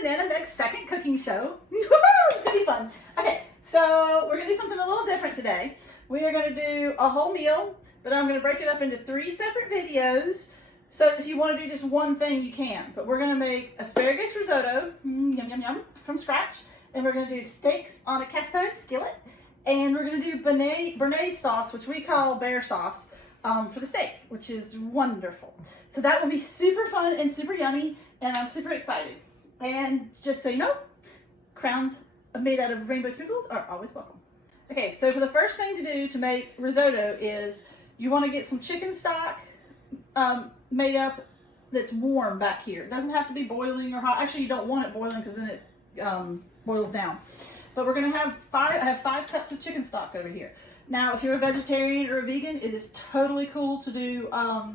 to Nana Meg's second cooking show. It's gonna be fun. Okay, so we're gonna do something a little different today. We are gonna do a whole meal, but I'm gonna break it up into 3 separate videos. So if you want to do just one thing, you can. But we're gonna make asparagus risotto, yum yum yum, from scratch, and we're gonna do steaks on a cast iron skillet, and we're gonna do béarnaise sauce, which we call bear sauce, for the steak, which is wonderful. So that will be super fun and super yummy, and I'm super excited. And just so you know, crowns made out of rainbow sprinkles are always welcome. Okay, so for the first thing to do to make risotto is you want to get some chicken stock made up that's warm back here. It doesn't have to be boiling or hot. Actually, you don't want it boiling because then it boils down. But we're gonna have I have 5 cups of chicken stock over here. Now, if you're a vegetarian or a vegan, it is totally cool to do, what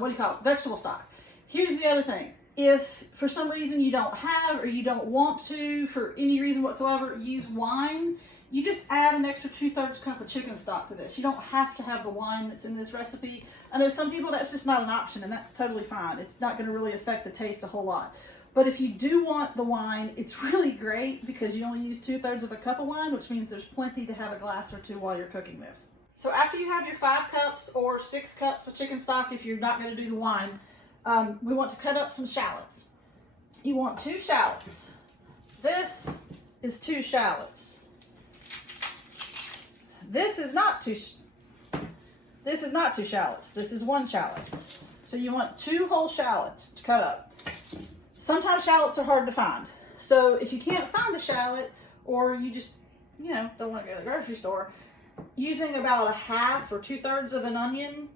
do you call it? Vegetable stock. Here's the other thing. If for some reason you don't have or you don't want to, for any reason whatsoever, use wine, you just add an extra 2/3 cup of chicken stock to this. You don't have to have the wine that's in this recipe. I know some people that's just not an option, and that's totally fine. It's not going to really affect the taste a whole lot. But if you do want the wine, it's really great because you only use 2/3 of a cup of wine, which means there's plenty to have a glass or 2 while you're cooking this. So after you have your 5 cups or 6 cups of chicken stock, if you're not going to do the wine, we want to cut up some shallots. You want 2 shallots. This is 2 shallots. This is not 2 shallots. This is 1 shallot. So you want 2 whole shallots to cut up. Sometimes shallots are hard to find. So if you can't find a shallot, or you just, don't want to go to the grocery store, using about 1/2 or 2/3 of an onion,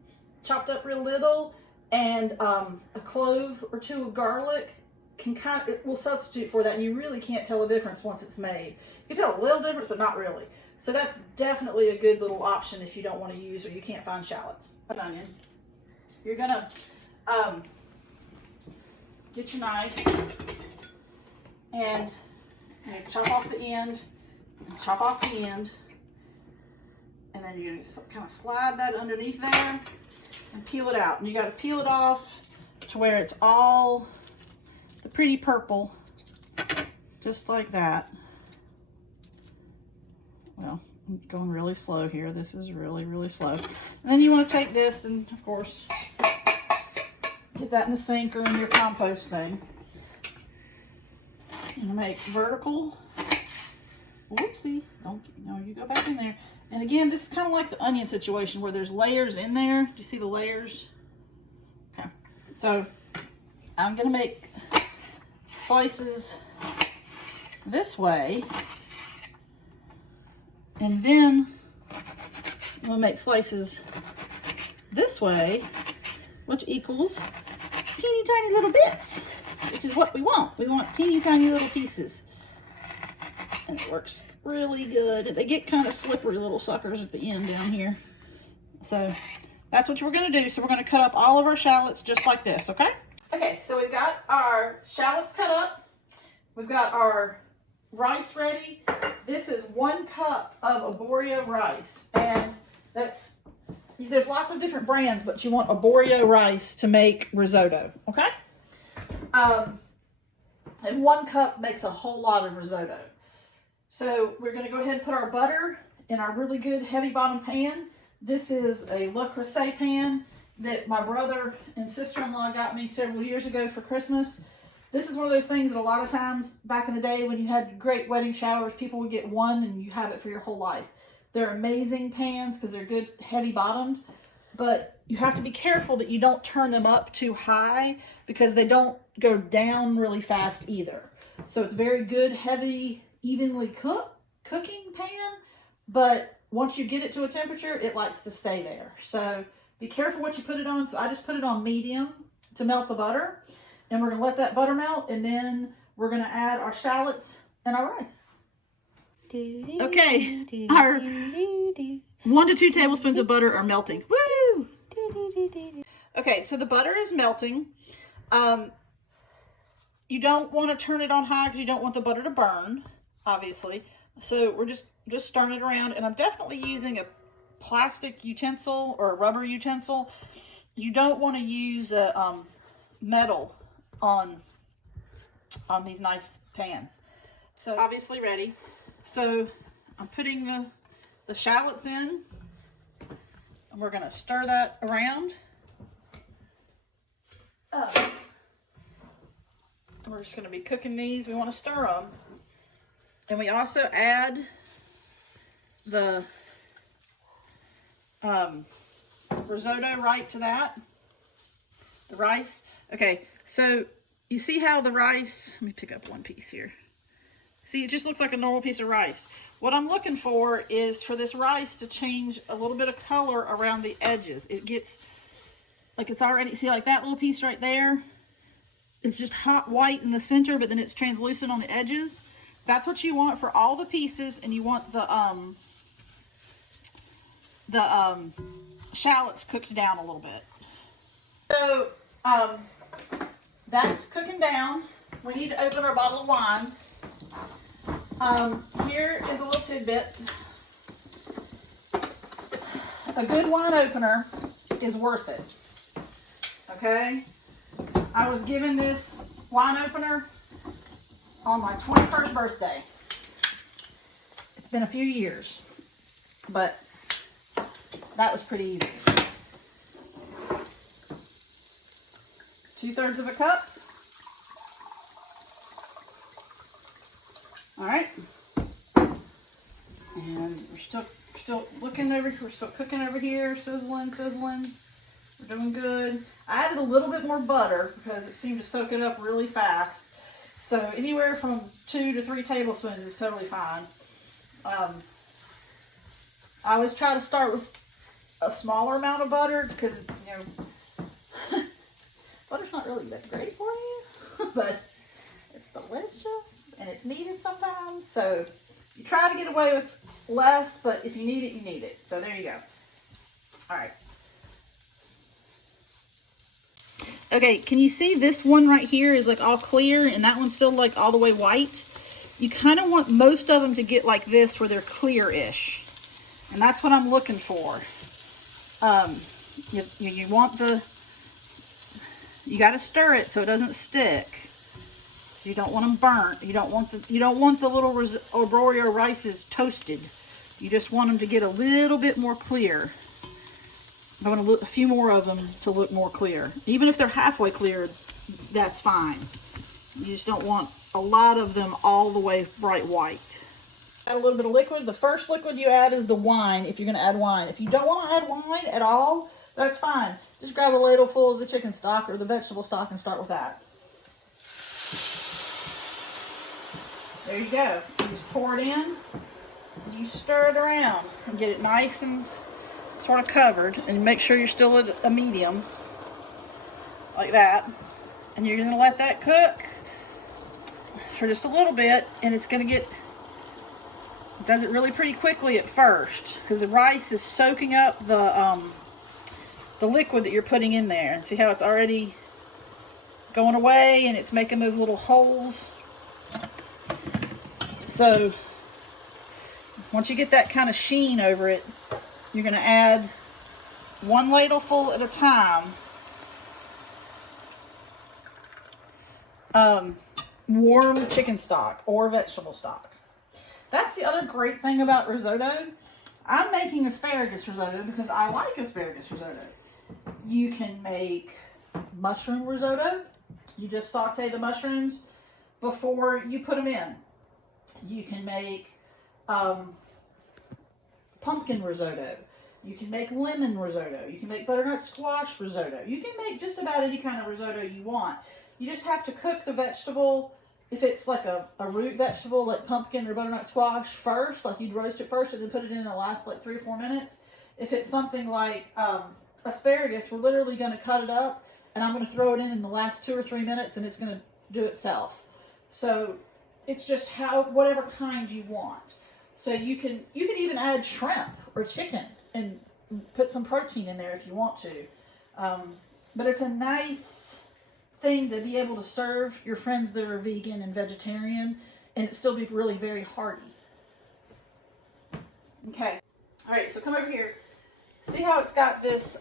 chopped up real little, and a clove or 2 of garlic it will substitute for that, and you really can't tell a difference once it's made. You can tell a little difference, but not really. So that's definitely a good little option if you don't want to use or you can't find shallots. An onion. You're gonna get your knife and chop off the end, and chop off the end, and then you're gonna kind of slide that underneath there and peel it out. And you got to peel it off to where it's all the pretty purple, just like that. Well, I'm going really slow here. This is really, really slow. And then you want to take this and, of course, get that in the sink or in your compost thing. And make vertical. Whoopsie. You go back in there. And again, this is kind of like the onion situation where there's layers in there. Do you see the layers? Okay. So I'm going to make slices this way. And then I'm going to make slices this way, which equals teeny tiny little bits, which is what we want. We want teeny tiny little pieces. And it works really good. They get kind of slippery little suckers at the end down here. So that's what we're going to do. So we're going to cut up all of our shallots just like this, okay? Okay, so we've got our shallots cut up. We've got our rice ready. This is 1 cup of arborio rice, and there's lots of different brands, but you want arborio rice to make risotto, okay? And 1 cup makes a whole lot of risotto. So we're going to go ahead and put our butter in our really good heavy bottom pan. This is a Le Creuset pan that my brother and sister-in-law got me several years ago for Christmas. This is one of those things that a lot of times back in the day when you had great wedding showers, people would get one and you have it for your whole life. They're amazing pans because they're good heavy bottomed, but you have to be careful that you don't turn them up too high because they don't go down really fast either. So it's very good, heavy, evenly cooking pan, but once you get it to a temperature, it likes to stay there. So be careful what you put it on. So I just put it on medium to melt the butter. And we're going to let that butter melt, and then we're going to add our shallots and our rice. Okay, our 1 to 2 tablespoons of butter are melting. Woo! Okay, so the butter is melting. You don't want to turn it on high because you don't want the butter to burn, obviously. So we're just stirring it around, and I'm definitely using a plastic utensil or a rubber utensil. You don't want to use a metal on on these nice pans. So obviously ready. So I'm putting the shallots in, and we're gonna stir that around. We're just gonna be cooking these. We want to stir them, and we also add the risotto right to that. The rice. Okay, so you see how the rice, let me pick up one piece here. See, it just looks like a normal piece of rice. What I'm looking for is for this rice to change a little bit of color around the edges. It gets, like it's already, see like that little piece right there? It's just hot white in the center, but then it's translucent on the edges. That's what you want for all the pieces, and you want the shallots cooked down a little bit. So, that's cooking down. We need to open our bottle of wine. Here is a little tidbit. A good wine opener is worth it. Okay? I was given this wine opener on my 21st birthday. It's been a few years, but that was pretty easy. 2/3 of a cup. All right. And we're still looking over, we're still cooking over here, sizzling. We're doing good. I added a little bit more butter because it seemed to soak it up really fast. So anywhere from 2 to 3 tablespoons is totally fine. I always try to start with a smaller amount of butter because, you know, butter's not really that great for you, but it's delicious and it's needed sometimes. So you try to get away with less, but if you need it, you need it. So there you go. All right. Okay, can you see this one right here is like all clear and that one's still like all the way white? You kind of want most of them to get like this where they're clear-ish. And that's what I'm looking for. You want the, you got to stir it so it doesn't stick. You don't want them burnt. You don't want the little arborio rices toasted. You just want them to get a little bit more clear. I want a few more of them to look more clear. Even if they're halfway clear, that's fine. You just don't want a lot of them all the way bright white. Add a little bit of liquid. The first liquid you add is the wine, if you're going to add wine. If you don't want to add wine at all, that's fine. Just grab a ladle full of the chicken stock or the vegetable stock and start with that. There you go. You just pour it in. You stir it around and get it nice and sort of covered, and make sure you're still at a medium like that, and you're going to let that cook for just a little bit, and it's going to get, it does it really pretty quickly at first because the rice is soaking up the liquid that you're putting in there, and see how it's already going away and it's making those little holes. So once you get that kind of sheen over it, you're going to add 1 ladleful at a time. Warm chicken stock or vegetable stock. That's the other great thing about risotto. I'm making asparagus risotto because I like asparagus risotto. You can make mushroom risotto. You just saute the mushrooms before you put them in. You can make pumpkin risotto. You can make lemon risotto. You can make butternut squash risotto. You can make just about any kind of risotto you want. You just have to cook the vegetable, if it's like a root vegetable like pumpkin or butternut squash, first, like you'd roast it first and then put it in the last like 3 or 4 minutes. If it's something like asparagus, we're literally going to cut it up and I'm going to throw it in the last 2 or 3 minutes and it's going to do itself. So it's just whatever kind you want. So you can even add shrimp or chicken and put some protein in there if you want to. But it's a nice thing to be able to serve your friends that are vegan and vegetarian and it still be really very hearty. Okay. All right, so come over here. See how it's got this,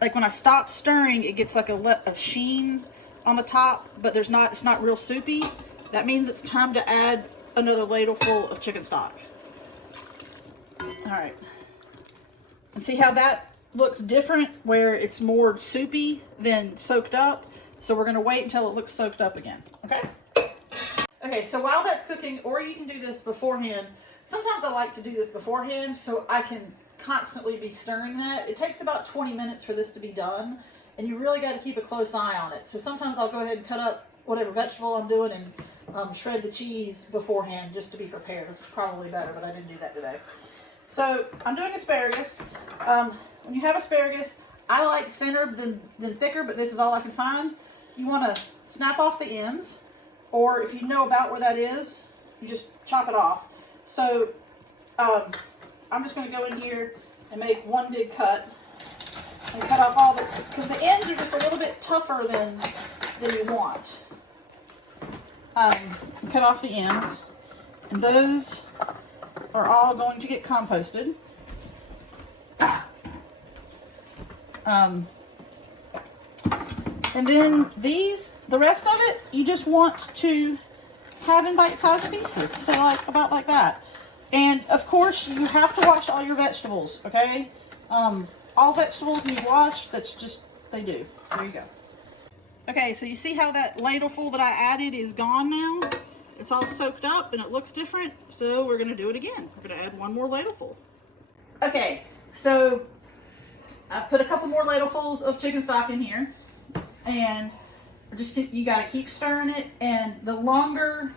like when I stop stirring, it gets like a sheen on the top, but it's not real soupy, that means it's time to add another ladleful of chicken stock. All right. And see how that looks different, where it's more soupy than soaked up? So we're gonna wait until it looks soaked up again, okay? Okay, so while that's cooking, or you can do this beforehand. Sometimes I like to do this beforehand so I can constantly be stirring that. It takes about 20 minutes for this to be done, and you really got to keep a close eye on it. So sometimes I'll go ahead and cut up whatever vegetable I'm doing and shred the cheese beforehand just to be prepared. It's probably better, but I didn't do that today. So I'm doing asparagus. When you have asparagus, I like thinner than thicker, but this is all I can find. You want to snap off the ends, or if you know about where that is, you just chop it off. So I'm just going to go in here and make one big cut and cut off all the, because the ends are just a little bit tougher than you want. Cut off the ends, and those are all going to get composted. And then the rest of it, you just want to have in bite-sized pieces. So about like that. And of course, you have to wash all your vegetables, okay? All vegetables need washed. That's just, they do. There you go. Okay, so you see how that ladleful that I added is gone now? It's all soaked up and it looks different. So we're gonna do it again. We're gonna add one more ladleful. Okay, so I've put a couple more ladlefuls of chicken stock in here, and you got to keep stirring it. And the longer,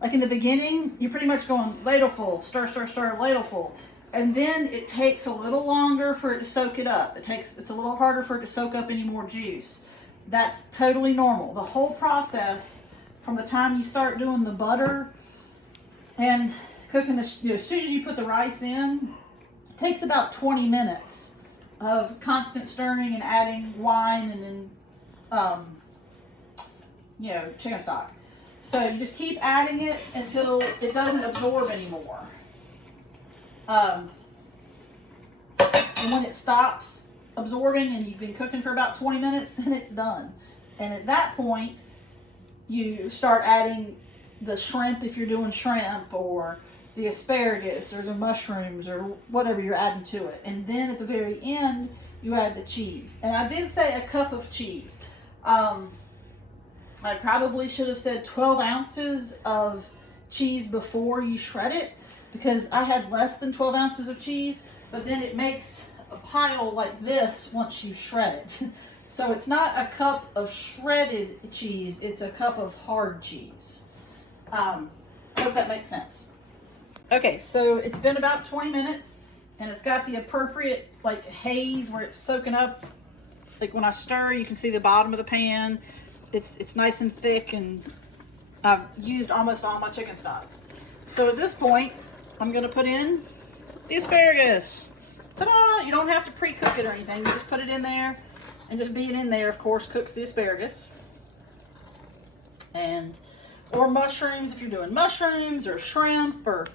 like in the beginning, you're pretty much going ladleful, stir, stir, stir, ladleful, and then it takes a little longer for it to soak it up. It's a little harder for it to soak up any more juice. That's totally normal. The whole process, from the time you start doing the butter and cooking this, as soon as you put the rice in, it takes about 20 minutes of constant stirring and adding wine and then chicken stock. So you just keep adding it until it doesn't absorb anymore. And when it stops absorbing and you've been cooking for about 20 minutes, then it's done. And at that point, you start adding the shrimp if you're doing shrimp, or the asparagus or the mushrooms or whatever you're adding to it. And then at the very end, you add the cheese. And I did say a cup of cheese. I probably should have said 12 ounces of cheese before you shred it, because I had less than 12 ounces of cheese, but then it makes a pile like this once you shred it. So it's not a cup of shredded cheese, it's a cup of hard cheese. I hope that makes sense. Okay, so it's been about 20 minutes, and it's got the appropriate like haze where it's soaking up. Like when I stir, you can see the bottom of the pan. It's nice and thick, and I've used almost all my chicken stock. So at this point, I'm gonna put in the asparagus. Ta-da! You don't have to pre-cook it or anything. You just put it in there, and just being in there, of course, cooks the asparagus. Or mushrooms, if you're doing mushrooms, or shrimp, or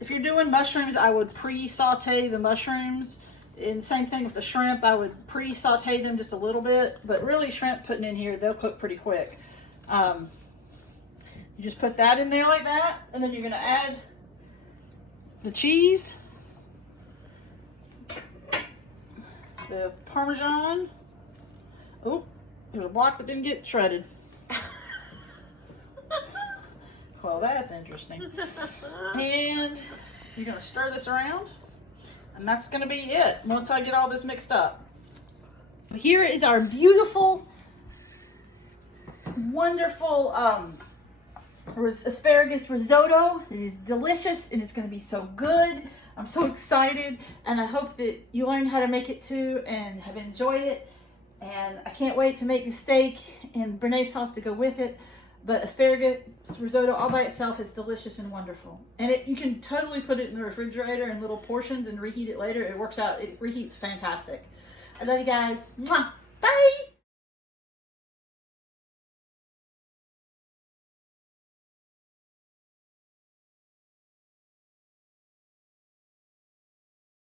if you're doing mushrooms, I would pre-saute the mushrooms. And same thing with the shrimp, I would pre-saute them just a little bit, but really shrimp putting in here, they'll cook pretty quick. You just put that in there like that, and then you're gonna add the cheese, the Parmesan. Oh, there's a block that didn't get shredded. Well, that's interesting. And you're gonna stir this around, and that's gonna be it once I get all this mixed up. Here is our beautiful, wonderful asparagus risotto. It is delicious, and it's gonna be so good. I'm so excited, and I hope that you learned how to make it too and have enjoyed it. And I can't wait to make the steak and béarnaise sauce to go with it. But asparagus risotto all by itself is delicious and wonderful. And you can totally put it in the refrigerator in little portions and reheat it later. It works out. It reheats fantastic. I love you guys. Mwah. Bye.